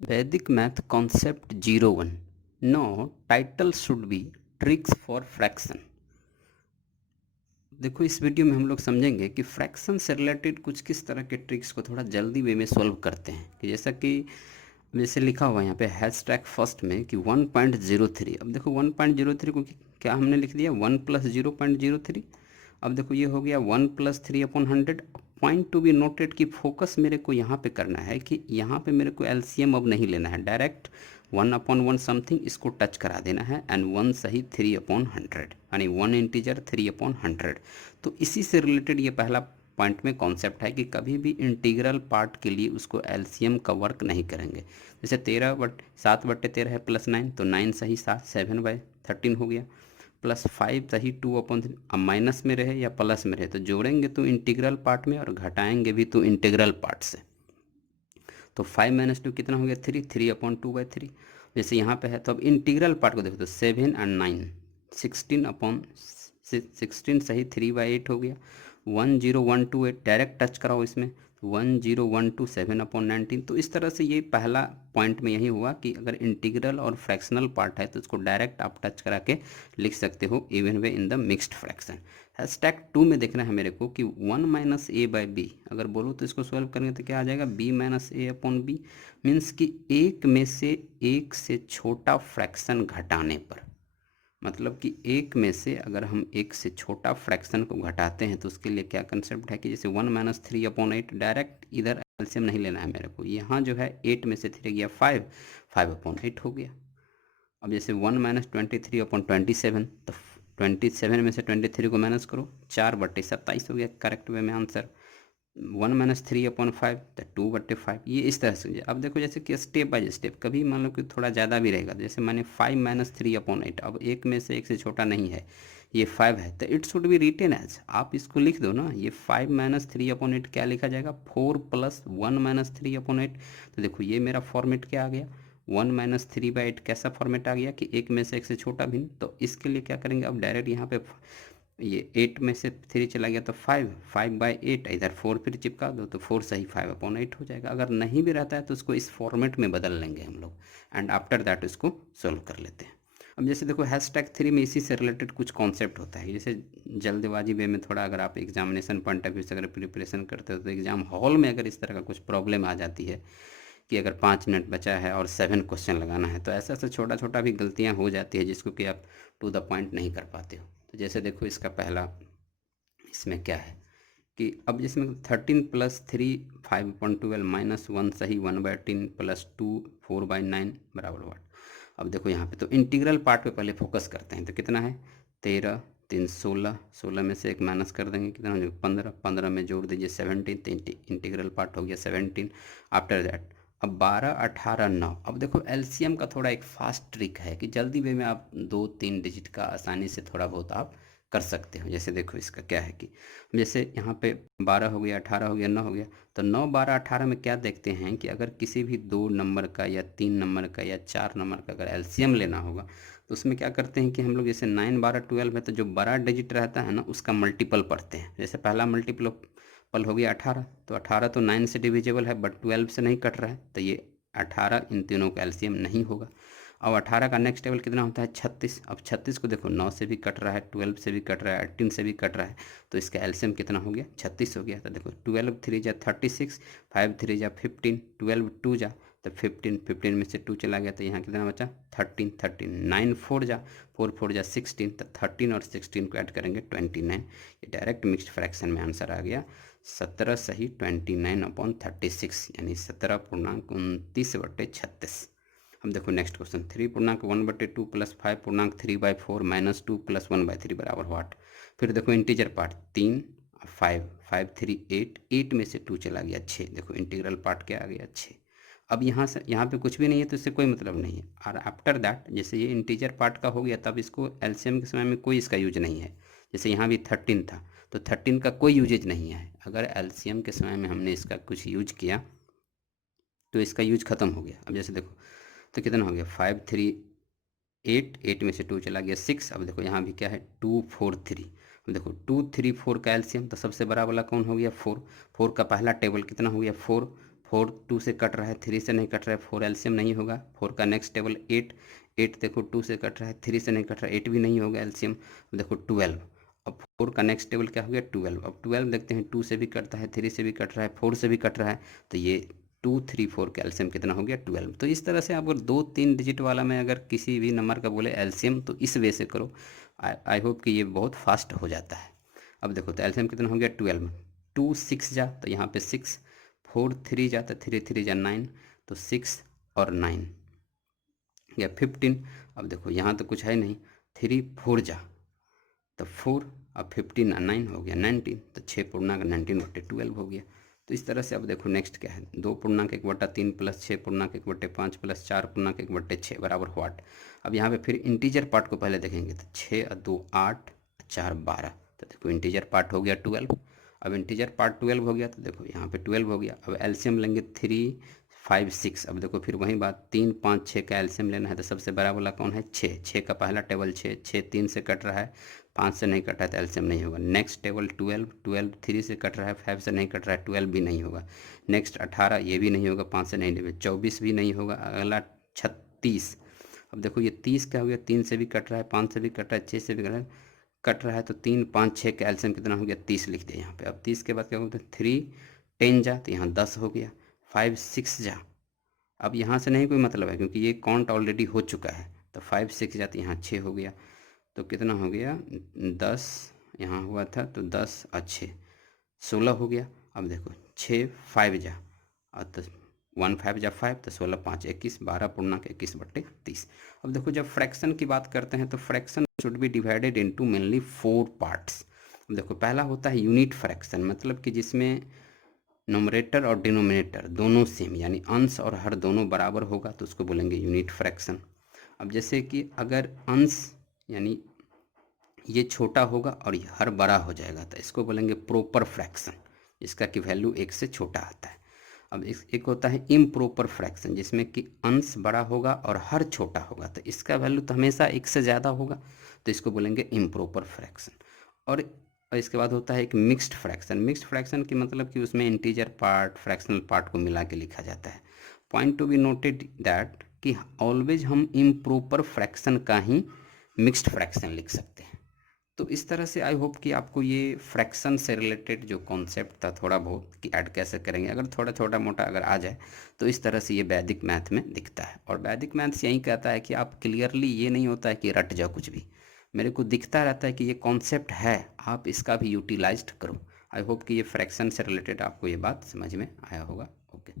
Vedic Math Concept 01. No, title should be Tricks for Fraction. देखो इस video में हम लोग समझेंगे कि फ्रैक्शन से रिलेटेड कुछ किस तरह के ट्रिक्स को थोड़ा जल्दी वे में सॉल्व करते हैं कि जैसे लिखा हुआ है यहाँ पे हैशटैग फर्स्ट में कि 1.03। अब देखो 1.03 को क्या हमने लिख दिया 1 + 0.03। अब देखो ये हो गया 1 + 3/100। पॉइंट टू बी नोटेड कि फोकस मेरे को यहाँ पे करना है कि यहाँ पे मेरे को एलसीएम अब नहीं लेना है, डायरेक्ट 1/1 समथिंग इसको टच करा देना है एंड 1 सही 3/100 यानी 1 इंटीजर 3/100। तो इसी से रिलेटेड ये पहला पॉइंट में कॉन्सेप्ट है कि कभी भी इंटीग्रल पार्ट के लिए उसको एलसीएम का वर्क नहीं करेंगे। जैसे 7/13 है +9 तो 9 सही 7/13 हो गया, +5 सही 2/3। अब माइनस में रहे या प्लस में रहे तो जोड़ेंगे तो इंटीग्रल पार्ट में और घटाएंगे भी तो इंटीग्रल पार्ट से। तो 5 - 2 कितना हो गया 3/2/3। जैसे यहाँ पे है तो अब इंटीग्रल पार्ट को देखो तो 7 और 9 16 सही 3/8 हो गया। 10128 डायरेक्ट टच कराओ इसमें 10127/19। तो इस तरह से ये पहला पॉइंट में यही हुआ कि अगर इंटीग्रल और फ्रैक्शनल पार्ट है तो उसको डायरेक्ट आप टच करा के लिख सकते हो even way in the mixed fraction. Hashtag 2 में देखना है मेरे को कि 1 - a/b अगर बोलो तो इसको सॉल्व करेंगे तो क्या आ जाएगा b - a/b। मीन्स कि एक में से एक से छोटा फ्रैक्शन घटाने पर, मतलब कि एक में से अगर हम एक से छोटा फ्रैक्शन को घटाते हैं तो उसके लिए क्या कंसेप्ट है कि जैसे 1 - 3/8 डायरेक्ट इधर एलसीएम नहीं लेना है मेरे को। यहाँ जो है 8 में से 3 गया 5/8 हो गया। अब जैसे 1 - 23/27 तो 27 में से 23 को माइनस करो 4/27 हो गया करेक्ट वे में आंसर। 1 - 3/5 तो 2/5। ये इस तरह से। अब देखो जैसे कि स्टेप बाय स्टेप कभी मान लो कि थोड़ा ज़्यादा भी रहेगा, जैसे मैंने 5 - 3/8। अब एक में से एक से छोटा नहीं है, ये 5 है तो it should be written as, आप इसको लिख दो ना। ये 5 - 3/8 क्या लिखा जाएगा 4 + 1 - 3/8। तो देखो ये मेरा फॉर्मेट क्या आ गया 1 - 3/8 कैसा फॉर्मेट आ गया कि एक में से एक से छोटा भिन्न। तो इसके लिए क्या करेंगे अब डायरेक्ट यहाँ पे ये 8 में से 3 चला गया तो 5/8 इधर 4 फिर चिपका दो तो 4 सही 5/8 हो जाएगा। अगर नहीं भी रहता है तो उसको इस फॉर्मेट में बदल लेंगे हम लोग एंड आफ्टर दैट इसको सोल्व कर लेते हैं। अब जैसे देखो हैशटैग 3 में इसी से रिलेटेड कुछ कॉन्सेप्ट होता है। जैसे जल्दबाजी वे में थोड़ा अगर आप एग्जामिनेशन पॉइंट ऑफ व्यू से अगर प्रिपरेशन करते हो तो एग्जाम हॉल में अगर इस तरह का कुछ प्रॉब्लम आ जाती है कि अगर 5 मिनट बचा है और 7 क्वेश्चन लगाना है तो ऐसा ऐसा छोटा छोटा भी गलतियाँ हो जाती है जिसको कि आप टू द पॉइंट नहीं कर पाते हो। तो जैसे देखो इसका पहला इसमें क्या है कि अब जिसमें 13 + 3 5/12 -1 सही 1/10 + 2 4/9 बराबर वाट। अब देखो यहाँ पे तो इंटीग्रल पार्ट पे पहले फोकस करते हैं तो कितना है 13 3 16, 16 में से एक माइनस कर देंगे कितना हो जाएगा 15, 15 में जोड़ दीजिए 17 तो इंटीग्रल पार्ट हो गया 17। आफ्टर दैट अब 12 18 9। अब देखो एलसीएम का थोड़ा एक फास्ट ट्रिक है कि जल्दी वे में आप 2 3 डिजिट का आसानी से थोड़ा बहुत आप कर सकते हो। जैसे देखो इसका क्या है कि जैसे यहाँ पे 12 हो गया 18 हो गया 9 हो गया तो 9 12 18 में क्या देखते हैं कि अगर किसी भी 2 नंबर का या 3 नंबर का या 4 नंबर का अगर एलसीएम लेना होगा तो उसमें क्या करते हैं कि हम लोग जैसे 9 12 12 है तो जो बड़ा डिजिट रहता है ना उसका मल्टीपल पढ़ते हैं। जैसे पहला मल्टीपल पल हो गया 18 तो 18 तो 9 से डिविजिबल है बट 12 से नहीं कट रहा है तो ये 18 इन तीनों का एलसीएम नहीं होगा। अब 18 का नेक्स्ट टेबल कितना होता है 36। अब 36 को देखो 9 से भी कट रहा है 12 से भी कट रहा है 18 से भी कट rहा है तो इसका एलसीएम कितना हो गया 36 हो गया। तो देखो 12 3 जा 36, 5 3 जा 15, 12 2 जा तो 15, 15 में से 2 चला गया तो यहाँ कितना बचा 13, 13 9 4 जा 4 4 जा 16 तो 13 और 16 को ऐड करेंगे 29। ये डायरेक्ट मिक्स्ड फ्रैक्शन में आंसर आ गया 17 सही 29/36 यानी 17.29/36। अब देखो नेक्स्ट क्वेश्चन 3.1/2 + 5.3/4 -2 + 1/3 बराबर वाट। फिर देखो इंटीजर पार्ट 3 5 5 3 8, 8 में से 2 चला गया 6। देखो इंटीग्रल पार्ट क्या आ गया 6। अब यहाँ से यहाँ पे कुछ भी नहीं है तो इससे कोई मतलब नहीं है। और आफ्टर दैट जैसे ये इंटीजर पार्ट का हो गया तब इसको एलसीएम के समय में कोई इसका यूज नहीं है। जैसे यहाँ भी 13 था तो 13 का कोई यूजेज नहीं है। अगर एलसीएम के समय में हमने इसका कुछ यूज किया तो इसका यूज खत्म हो गया। अब जैसे देखो तो कितना हो गया 5 3 8, 8 में से 2 चला गया 6। अब देखो यहाँ भी क्या है 2 4 3। अब देखो 2 3 4 का एलसीएम तो सबसे बड़ा वाला कौन हो गया 4। 4 का पहला टेबल कितना हो गया 4, 4 2 से कट रहा है, 3 से नहीं कट रहा है, 4 एलसीएम नहीं होगा। 4 का नेक्स्ट टेबल 8, 8 देखो 2 से कट रहा है, 3 से नहीं कट रहा है, 8 भी नहीं होगा एलसीएम। देखो 12, अब 4 का नेक्स्ट टेबल क्या हो गया 12। अब 12 देखते हैं 2 से भी कटता है, 3 से भी कट रहा है, 4 से भी कट रहा है, तो ये 2 3 4 का एलसीएम कितना हो गया 12। तो इस तरह से आप अगर 2 3 डिजिट वाला में अगर किसी भी नंबर का बोले एलसीएम तो इस वे से करो। आई होप कि ये बहुत फास्ट हो जाता है। अब देखो तो एलसीएम कितना हो गया 12, 2 6 जा तो यहाँ पे 6, 4 3 जा तो 3 3 जा 9, तो 6 और 9 या 15। अब देखो यहाँ तो कुछ है नहीं, 3 4 जा तो 4, अब 15 और 9 हो गया 19, तो 6 पूर्णांक 19/12 हो गया। तो इस तरह से अब देखो नेक्स्ट क्या है, 2 पूर्णांक 1/3 प्लस 6 पूर्णांक 1/5 प्लस 4 पूर्णांक 1/6 बराबर व्हाट। अब यहाँ पे फिर इंटीजर पार्ट को पहले देखेंगे, तो 6 और 2 8, 4 12, तो देखो इंटीजर पार्ट हो गया 12। अब इंटीजर पार्ट 12 हो गया, तो देखो यहाँ पे 12 हो गया। अब एलसीएम लेंगे 3 5 6। अब देखो फिर वही बात, 3 5 6 का एलसीएम लेना है, तो सबसे बड़ा वाला कौन है 6, 6 का पहला टेबल 6, 6 3 से कट रहा है, 5 से नहीं कटा है तो एलसीएम नहीं होगा। नेक्स्ट टेबल 12, 12 3 से कट रहा है, 5 से नहीं कट रहा है, 12 भी नहीं होगा। नेक्स्ट 18, ये भी नहीं होगा, 5 से नहीं लेंगे, 24 भी नहीं होगा। अगला 36। अब देखो ये 30 क्या हो गया, 3 से भी कट रहा है, 5 से भी कट रहा है, 6 से भी कट रहा है, तो 3 5 6 का एलसीएम कितना हो गया 30 लिख दिया यहाँ पे। अब 30 के बाद क्या होता है 3 10 जा तो यहाँ 10 हो गया, 5 6 जा, अब यहाँ से नहीं कोई मतलब है क्योंकि ये काउंट ऑलरेडी हो चुका है, तो 5 6 जा तो यहाँ 6 हो गया, तो कितना हो गया 10 यहाँ हुआ था, तो 10 और 6 16 हो गया। अब देखो 6 5 जा और तो 1 5 जा 5, तो 16 5 21, 12 पूर्णांक 21/30। अब देखो जब फ्रैक्शन की बात करते हैं तो fraction should be divided into mainly 4 parts. अब देखो पहला होता है यूनिट फ्रैक्शन, मतलब कि जिसमें नोमरेटर और डिनोमिनेटर दोनों सेम यानी अंश और हर दोनों बराबर होगा तो उसको बोलेंगे यूनिट फ्रैक्शन। अब जैसे कि अगर अंश यानी ये छोटा होगा और ये हर बड़ा हो जाएगा तो इसको बोलेंगे प्रॉपर फ्रैक्शन, जिसका कि वैल्यू 1 से छोटा आता है। अब एक होता है इम्प्रॉपर फ्रैक्शन, जिसमें कि अंश बड़ा होगा और हर छोटा होगा, तो इसका वैल्यू तो हमेशा 1 से ज़्यादा होगा, तो इसको बोलेंगे इम्प्रॉपर फ्रैक्शन। और इसके बाद होता है एक मिक्स्ड फ्रैक्शन। मिक्स्ड फ्रैक्शन की मतलब कि उसमें इंटीजर पार्ट फ्रैक्शनल पार्ट को मिला के लिखा जाता है। Point to be noted that कि ऑलवेज हम इम्प्रॉपर फ्रैक्शन का ही मिक्स्ड फ्रैक्शन लिख सकते हैं। तो इस तरह से आई होप कि आपको ये फ्रैक्शन से रिलेटेड जो कॉन्सेप्ट था थोड़ा बहुत कि ऐड कैसे करेंगे, अगर थोड़ा छोटा मोटा अगर आ जाए तो इस तरह से ये वैदिक मैथ में दिखता है। और वैदिक मैथ्स यही कहता है कि आप क्लियरली, ये नहीं होता है कि रट जाओ कुछ भी, मेरे को दिखता रहता है कि ये कॉन्सेप्ट है, आप इसका भी यूटिलाइज्ड करो। आई होप कि ये फ्रैक्शन से रिलेटेड आपको ये बात समझ में आया होगा। ओके।